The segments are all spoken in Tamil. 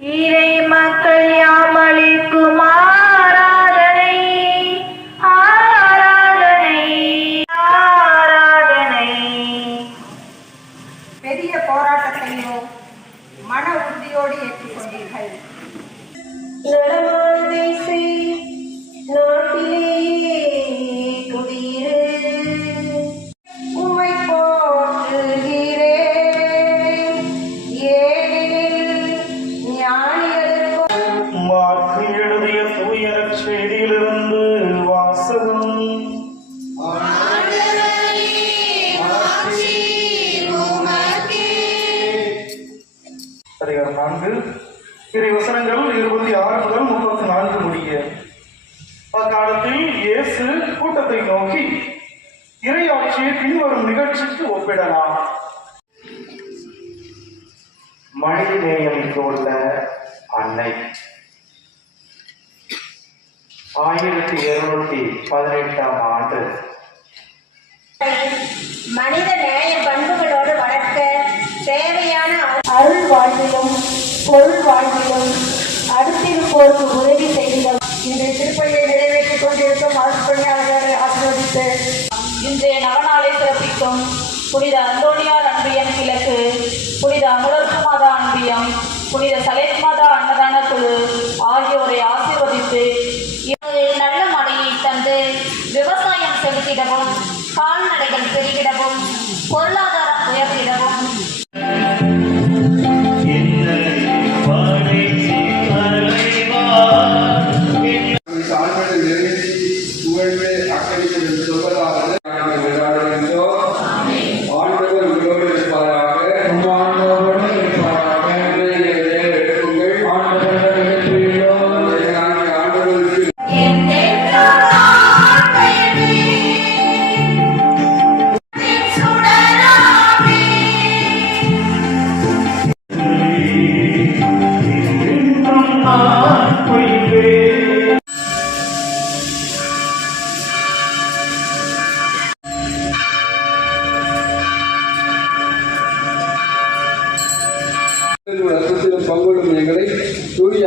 இறை மக்கள் யாமளிக்கும் ஆராதனை ஆராதனை. ஆராதனை பெரிய போராட்டத்தையோ மன உறுதியோடு ஏற்றுக்கொண்டீர்கள். மாற்கு எழுதிய தூயரச் செய்தியிலிருந்து வாசகம். அதிகாரம் நான்கு. இறை வசனங்கள் இருபத்தி ஆறு முதல் முப்பத்தி நான்கு முடிய. அக்காலத்தில் இயேசு கூட்டத்தை நோக்கி இறையாட்சியை பின்வரும் நிகழ்ச்சிக்கு ஒப்பிடலாம். மனித நேயம் உள்ள அன்னை ஆயிரத்தி இருநூத்தி பதினெட்டாம் ஆண்டு. மனித நேய பண்புகளோடு வளர்க்க தேவையான அருள் வாழ்விலும் பொருள் வாழ்விலும் அடுத்திருப்போருக்கு உதவி செய்தல் இந்த திருப்பலியை நிறைவேற்றிக் கொண்டிருக்கும் ஆசிரியர்களை ஆசிர்வதித்து இன்றைய நவநாளை சிறப்பிக்கும் புனித அந்தோனியார் அன்பியம் கிழக்கு புனித அமுதற்கு மாதா அன்பியம் புனித சலேத் விவசாயம் கால்நடைகள் பெருகிடவும் பொருளாதாரம்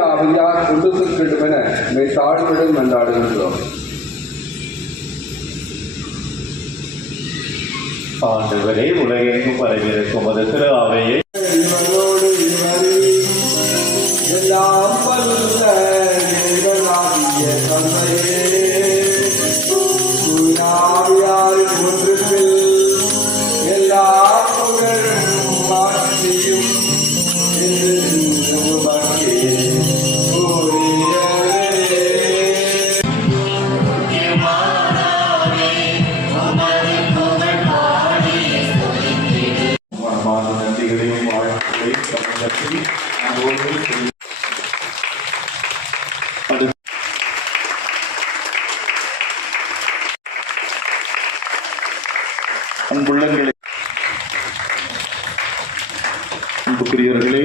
ஆவியார் கொண்டு செல்லும் என மெய் தாழ்வுடன் மன்றாடுகின்றோம் ஆண்டவரே உலகெங்கும் பரவியிருக்கும் அது திரு அவையை இவரோடு இவரே எல்லாம் வல்ல இறைவனாகிய தந்தையே. தூயாவியாரின் ஒன்றுத்தில் எல்லா புகழும் மாற்றியும் தமிழகத்தில் அன்போடு செலுத்தி- அன்புள்ளங்களே அன்புக்குரியவர்களே